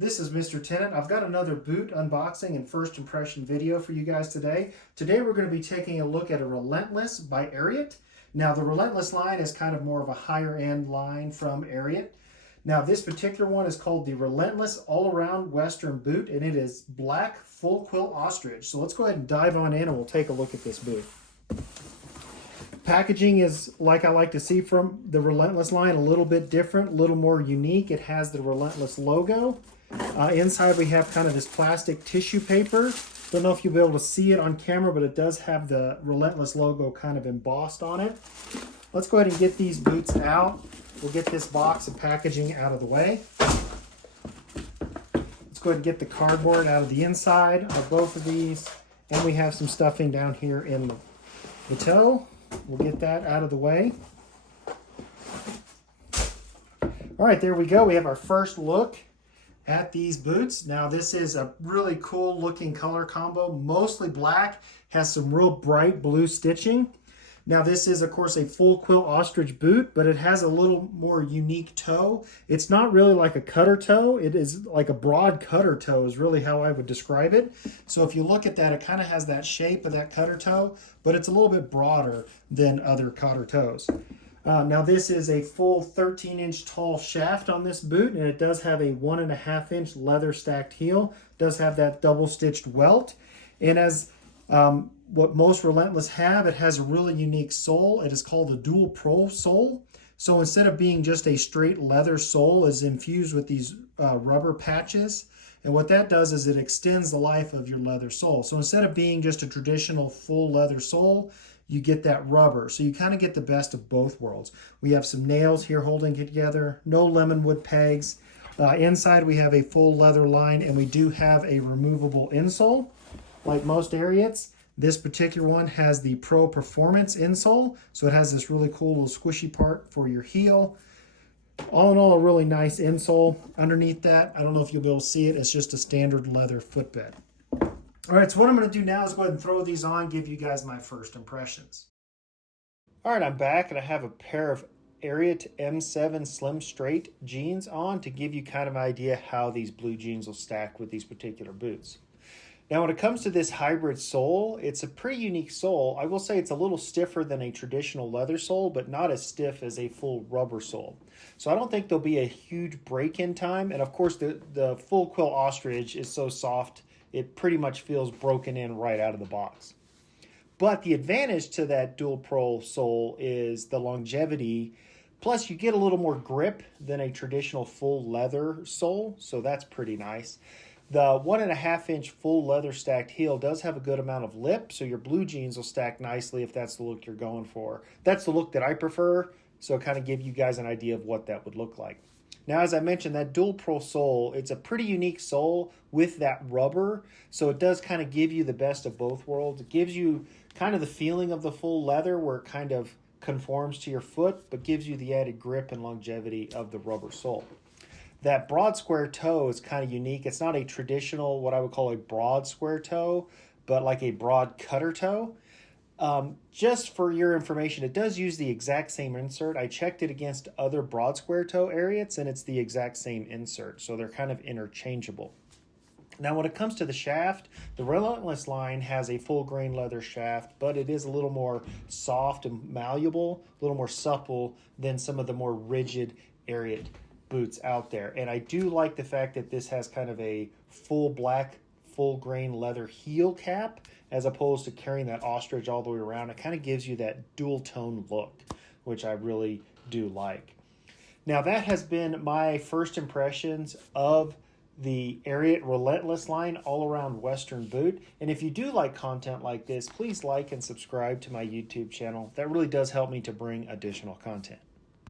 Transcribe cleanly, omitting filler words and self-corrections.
This is Mr. Tennant. I've got another boot unboxing and first impression video for you guys today. Today we're going to be taking a look at a Relentless by Ariat. Now the Relentless line is kind of more of a higher end line from Ariat. Now this particular one is called the Relentless All-Around Western Boot, and it is black full quill ostrich. So let's go ahead and dive on in and we'll take a look at this boot. Packaging is like I like to see from the Relentless line, a little bit different, a little more unique. It has the Relentless logo. Inside we have kind of this plastic tissue paper. Don't know if you'll be able to see it on camera, but it does have the Relentless logo kind of embossed on it. Let's go ahead and get these boots out. We'll get this box of packaging out of the way. Let's go ahead and get the cardboard out of the inside of both of these. And we have some stuffing down here in the toe. We'll get that out of the way. All right, there we go. We have our first look at these boots. Now this is a really cool looking color combo, mostly black, has some real bright blue stitching. Now this is of course a full quill ostrich boot, but it has a little more unique toe. It's not really like a cutter toe, it is like a broad cutter toe is really how I would describe it. So if you look at that, it kind of has that shape of that cutter toe, but it's a little bit broader than other cutter toes. Now this is a full 13-inch tall shaft on this boot, and it does have a 1.5-inch leather stacked heel. It does have that double stitched welt, and as what most Relentless have, it has a really unique sole. It is called a dual pro sole. So instead of being just a straight leather sole, it's infused with these rubber patches. And what that does is it extends the life of your leather sole. So instead of being just a traditional full leather sole, you get that rubber. So you kind of get the best of both worlds. We have some nails here holding it together, no lemonwood pegs. Inside we have a full leather line, and we do have a removable insole. Like most Ariats, this particular one has the Pro Performance insole. So it has this really cool little squishy part for your heel. All in all, a really nice insole. Underneath that, I don't know if you'll be able to see it, it's just a standard leather footbed. All right, so what I'm going to do now is go ahead and throw these on, give you guys my first impressions. All right, I'm back, and I have a pair of Ariat M7 Slim Straight jeans on to give you kind of an idea how these blue jeans will stack with these particular boots. Now, when it comes to this hybrid sole, it's a pretty unique sole. I will say it's a little stiffer than a traditional leather sole, but not as stiff as a full rubber sole. So I don't think there'll be a huge break-in time. And of course, the full quill ostrich is so soft, it pretty much feels broken in right out of the box. But the advantage to that dual pro sole is the longevity. Plus, you get a little more grip than a traditional full leather sole, so that's pretty nice. The 1.5-inch full leather stacked heel does have a good amount of lip, so your blue jeans will stack nicely if that's the look you're going for. That's the look that I prefer, so kind of give you guys an idea of what that would look like. Now, as I mentioned, that dual pro sole, it's a pretty unique sole with that rubber, so it does kind of give you the best of both worlds. It gives you kind of the feeling of the full leather where it kind of conforms to your foot, but gives you the added grip and longevity of the rubber sole. That broad square toe is kind of unique. It's not a traditional, what I would call a broad square toe, but like a broad cutter toe. Just for your information, it does use the exact same insert. I checked it against other broad square toe Ariats, and it's the exact same insert, so they're kind of interchangeable. Now, when it comes to the shaft, the Relentless line has a full grain leather shaft, but it is a little more soft and malleable, a little more supple than some of the more rigid Ariat boots out there. And I do like the fact that this has kind of a full black, full grain leather heel cap, as opposed to carrying that ostrich all the way around. It kind of gives you that dual tone look, which I really do like. Now, that has been my first impressions of the Ariat Relentless line all-around Western boot. And if you do like content like this, please like and subscribe to my YouTube channel. That really does help me to bring additional content.